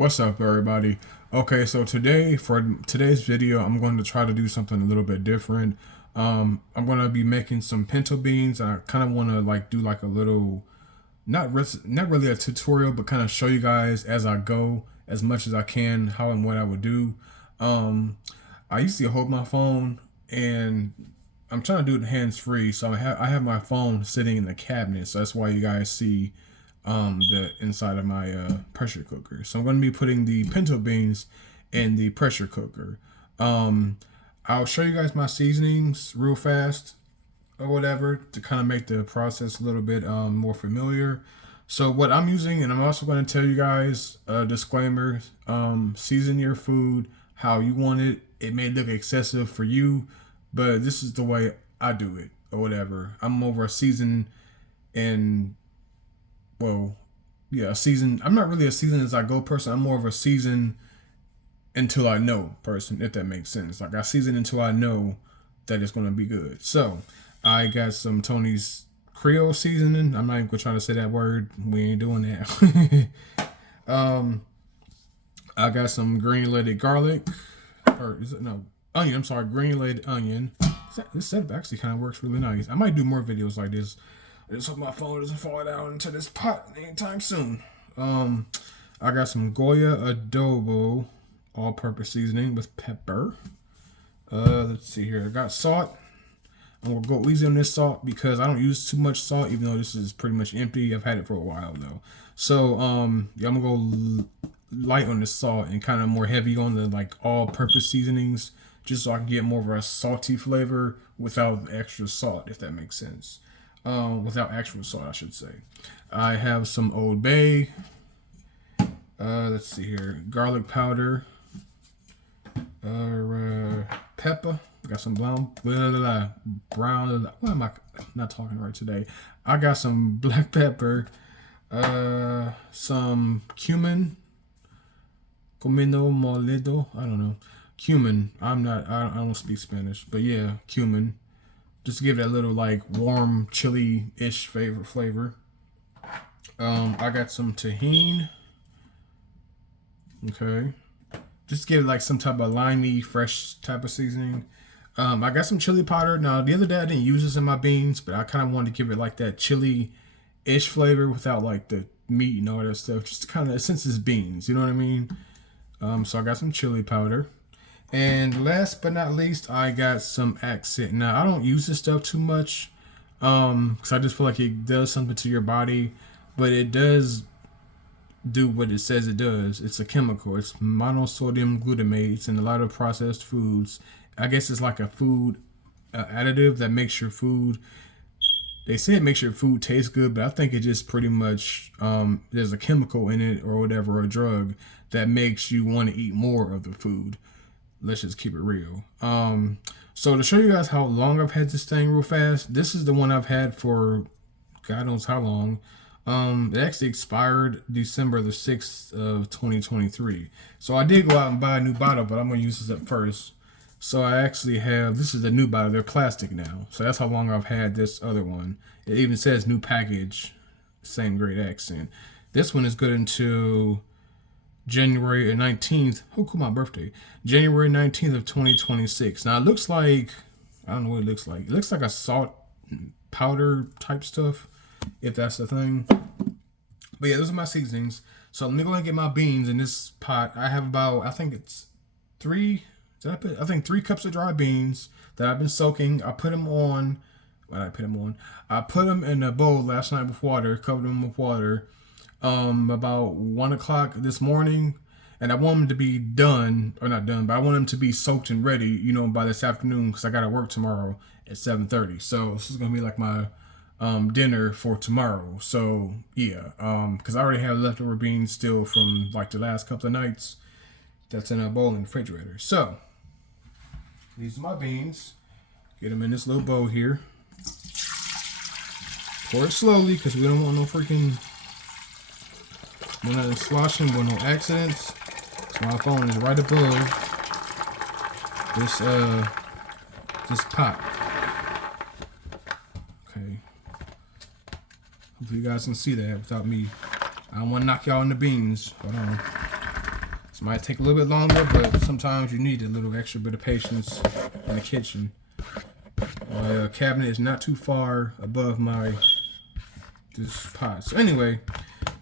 What's up, everybody? Okay, so today, for today's video, I'm going to try to do something a little bit different. I'm going to be making some pinto beans. I kind of want to do like a little, not really a tutorial, but kind of show you guys as I go, as much as I can, how and what I would do. I used to hold my phone, and I'm trying to do it hands-free, so I have my phone sitting in the cabinet, so that's why you guys see the inside of my pressure cooker. So I'm going to be putting the pinto beans in the pressure cooker. I'll show you guys my seasonings real fast or whatever to kind of make the process a little bit more familiar. So what I'm using, and I'm also going to tell you guys a disclaimer, season your food how you want it. It may look excessive for you, but this is the way I do it or whatever. I'm over a season and a season. I'm not really a season as I go person. I'm more of a season until I know person, if that makes sense. Like I season until I know that it's going to be good. So I got some Tony's Creole seasoning. I'm not even going to try to say that word. We ain't doing that. I got some granulated garlic. Or is it no onion? I'm sorry, granulated onion. This setup actually kind of works really nice. I might do more videos like this. I just hope my phone doesn't fall down into this pot anytime soon. I got some Goya adobo all-purpose seasoning with pepper. Let's see here. I got salt. I'm gonna go easy on this salt because I don't use too much salt, even though this is pretty much empty. I've had it for a while though. So I'm gonna go light on the salt and kind of more heavy on the all-purpose seasonings, just so I can get more of a salty flavor without extra salt, if that makes sense. Without actual salt, I should say. I have some Old Bay. Let's see here. Garlic powder. Pepper. Got some brown. Why am I not talking right today? I got some black pepper. Some cumin. Comino molido. I don't know. Cumin. I don't speak Spanish, but yeah, cumin. Just to give it a little warm, chili-ish flavor. I got some tahini. Okay. Just to give it some type of limey, fresh type of seasoning. I got some chili powder. Now, the other day I didn't use this in my beans, but I kind of wanted to give it that chili-ish flavor without the meat and all that stuff. Just kind of, since it's beans, you know what I mean? So I got some chili powder. And last but not least, I got some accent. Now, I don't use this stuff too much because I just feel like it does something to your body, but it does do what it says it does. It's a chemical. It's monosodium glutamate. It's in a lot of processed foods. I guess it's like a food additive that makes your food, they say it makes your food taste good, but I think it just pretty much, there's a chemical in it or whatever, a drug that makes you want to eat more of the food. Let's just keep it real. So to show you guys how long I've had this thing real fast, this is the one I've had for God knows how long. It actually expired December the 6th of 2023. So I did go out and buy a new bottle, but I'm going to use this up first. So I actually have, this is the new bottle. They're plastic now. So that's how long I've had this other one. It even says new package, same great accent. This one is good until January 19th. Oh, cool, my birthday. January 19th of 2026. Now it looks like, I don't know what it looks like. It looks like a salt powder type stuff, if that's the thing. But yeah, those are my seasonings. So let me go and get my beans in this pot. I have about, I think it's three cups of dry beans that I've been soaking. I put them on. I put them in a bowl last night with water, covered them with water. About 1 o'clock this morning, and I want them to be done, or not done, but I want them to be soaked and ready, by this afternoon, because I gotta work tomorrow at 7:30. So this is gonna be my dinner for tomorrow. So yeah, because I already have leftover beans still from the last couple of nights. That's in a bowl in the refrigerator. So these are my beans. Get them in this little bowl here. Pour it slowly, because we don't want no freaking. We're not sloshing with no accidents. So my phone is right above this pot. Okay. Hopefully you guys can see that without me. I don't want to knock y'all in the beans. Hold on. This might take a little bit longer, but sometimes you need a little extra bit of patience in the kitchen. My cabinet is not too far above this pot. So anyway,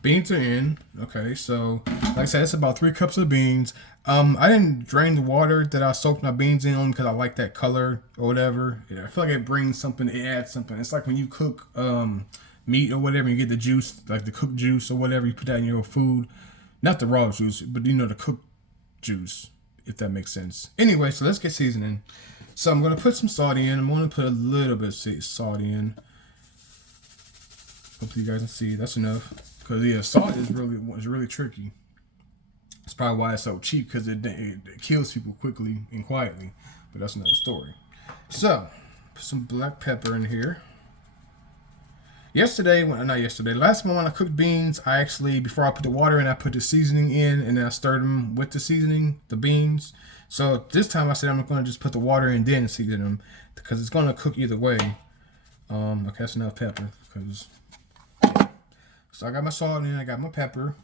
beans are in. Okay, so like I said, it's about 3 cups of beans. I didn't drain the water that I soaked my beans in because I like that color or whatever. Yeah, I feel like it brings something, it adds something. It's like when you cook meat or whatever, you get the juice, like the cooked juice or whatever, you put that in your food. Not the raw juice, but you know, the cooked juice, if that makes sense. Anyway, so let's get seasoning. So I'm going to put some salt in. I'm going to put a little bit of salt in. Hopefully you guys can see. That's enough. Because, yeah, salt is really tricky. That's probably why it's so cheap, because it kills people quickly and quietly. But that's another story. So, put some black pepper in here. Last time when I cooked beans, I actually, before I put the water in, I put the seasoning in, and then I stirred them with the seasoning, the beans. So this time I said I'm going to just put the water in, then season them, because it's going to cook either way. Okay, that's enough pepper. So I got my salt in, I got my pepper.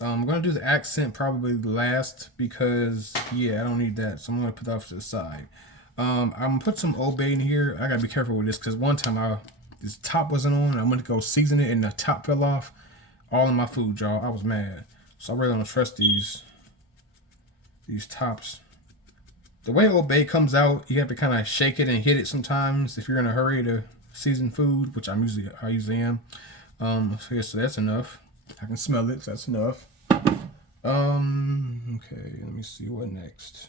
I'm going to do the accent probably last, because, yeah, I don't need that. So I'm going to put that off to the side. I'm going to put some Old Bay in here. I got to be careful with this, because one time this top wasn't on. I went to go season it and the top fell off all in my food, y'all. I was mad. So I really don't trust these tops. The way Old Bay comes out, you have to kind of shake it and hit it sometimes if you're in a hurry to season food, which I usually am. So that's enough. I can smell it, so that's enough. Okay, let me see what next.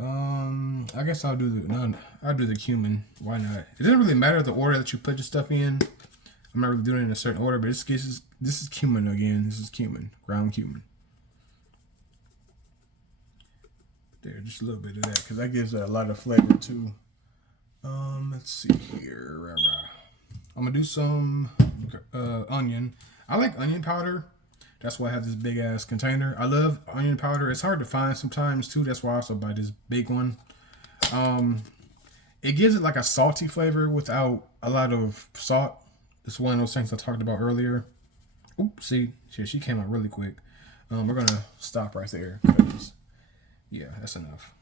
I guess I'll do the cumin. Why not? It doesn't really matter the order that you put your stuff in. I'm not really doing it in a certain order, but this is cumin again. This is cumin, ground cumin. There, just a little bit of that, because that gives it a lot of flavor too. Let's see here. I'm gonna do some onion. I like onion powder. That's why I have this big ass container. I love onion powder. It's hard to find sometimes too. That's why I also buy this big one. It gives it like a salty flavor without a lot of salt. It's one of those things I talked about earlier. Oops, see, she came out really quick. We're gonna stop right there, because yeah, that's enough.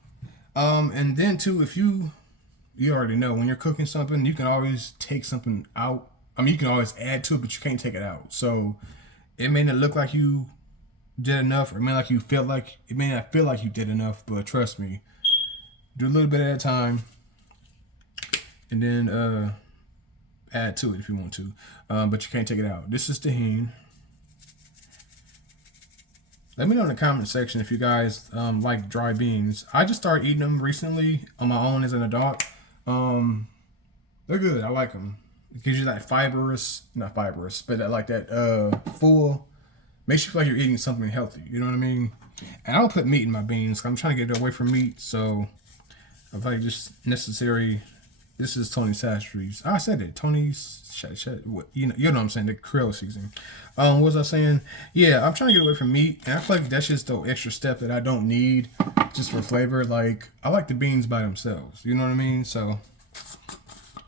And then too, if you already know, when you're cooking something, you can always take something out. I mean, you can always add to it, but you can't take it out. So it may not look like you did enough, or it may not feel like you did enough, but trust me, do a little bit at a time, and then add to it if you want to, but you can't take it out. This is tahini. Let me know in the comment section if you guys like dry beans. I just started eating them recently on my own as an adult. They're good. I like them. It gives you that not fibrous, but like that full, makes you feel like you're eating something healthy. You know what I mean? And I'll put meat in my beans. I'm trying to get away from meat, so I feel like just necessary. This is Tony Sastry's. I said it. Tony's. You know what I'm saying? The Creole seasoning. What was I saying? Yeah, I'm trying to get away from meat, and I feel like that's just the extra step that I don't need just for flavor. Like, I like the beans by themselves. You know what I mean? So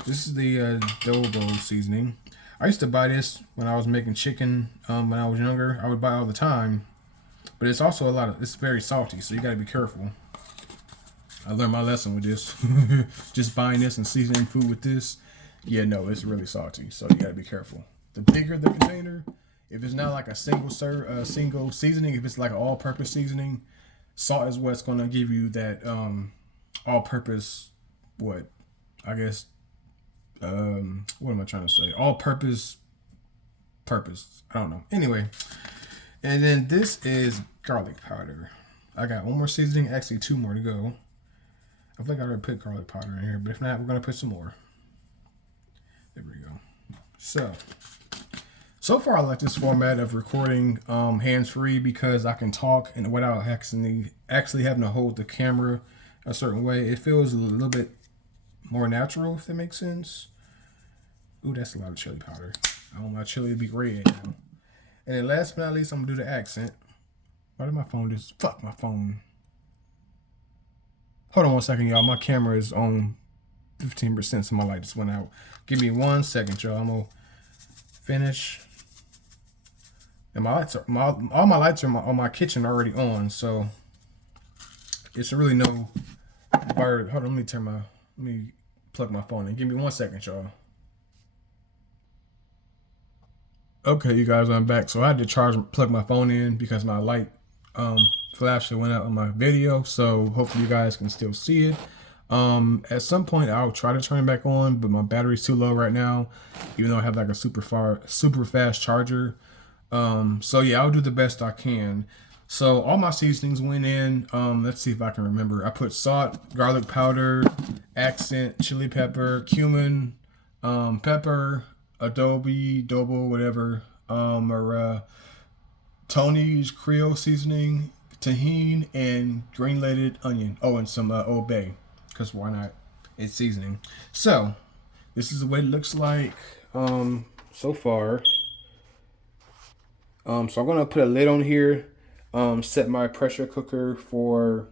this is the adobo seasoning. I used to buy this when I was making chicken when I was younger. I would buy it all the time, but it's also it's very salty, so you got to be careful. I learned my lesson with this. Just buying this and seasoning food with this. Yeah, no, it's really salty, so you gotta be careful. The bigger the container, if it's not like a single seasoning, if it's like an all-purpose seasoning, salt is what's gonna give you that all-purpose. What am I trying to say? All-purpose. I don't know. Anyway, and then this is garlic powder. I got one more seasoning, actually 2 more to go. I think I already put garlic powder in here, but if not, we're gonna put some more. There we go. So far I like this format of recording hands-free, because I can talk and without actually having to hold the camera a certain way. It feels a little bit more natural, if that makes sense. Ooh, that's a lot of chili powder. I want my chili to be red now. And then last but not least, I'm gonna do the accent. Why did my phone just fuck my phone? Hold on one second, y'all. My camera is on 15%, so my light just went out. Give me 1 second, y'all. I'm gonna finish And all my lights are on my kitchen already on, so it's really no bird. Hold on, let me plug my phone in. Give me 1 second, y'all. Okay, you guys, I'm back. So I had to plug my phone in because my light um flash that went out on my video. So hopefully you guys can still see it. At some point I'll try to turn it back on, but my battery's too low right now, even though I have like a super fast charger. So yeah, I'll do the best I can. So all my seasonings went in. Let's see if I can remember. I put salt, garlic powder, accent, chili pepper, cumin, pepper, adobo, whatever, or Tony's Creole seasoning, tahini, and granulated onion. Oh, and some Old Bay, because why not? It's seasoning. So this is the way it looks like so far. So I'm gonna put a lid on here. Set my pressure cooker for.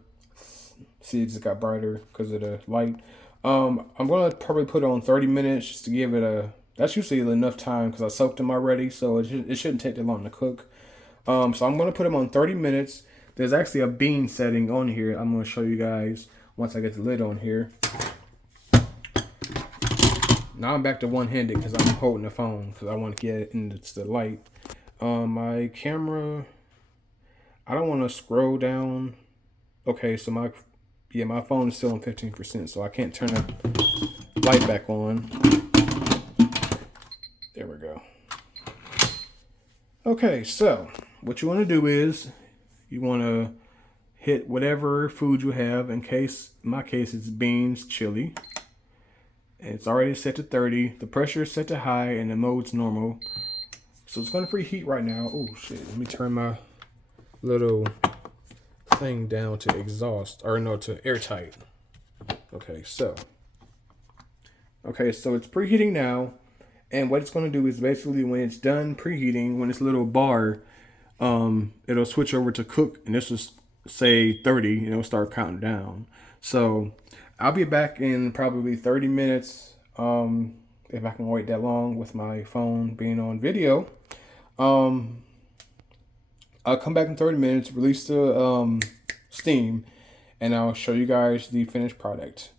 See, it just got brighter because of the light. I'm gonna probably put it on 30 minutes just to give it a. That's usually enough time because I soaked them already, so it shouldn't take that long to cook. So I'm gonna put them on 30 minutes. There's actually a bean setting on here. I'm gonna show you guys once I get the lid on here. Now I'm back to one-handed because I'm holding the phone because I want to get it into the light. My camera, I don't want to scroll down. Okay, so my phone is still on 15%, so I can't turn the light back on. There we go. Okay, so what you want to do is you want to hit whatever food you have. In my case, it's beans, chili. And it's already set to 30. The pressure is set to high, and the mode's normal. So it's going to preheat right now. Oh, shit. Let me turn my little thing down to exhaust. Or no, to airtight. Okay, so it's preheating now. And what it's going to do is basically when it's done preheating, when this little bar, it'll switch over to cook. And this will say 30, and it'll start counting down. So I'll be back in probably 30 minutes. If I can wait that long with my phone being on video. I'll come back in 30 minutes, release the steam, and I'll show you guys the finished product.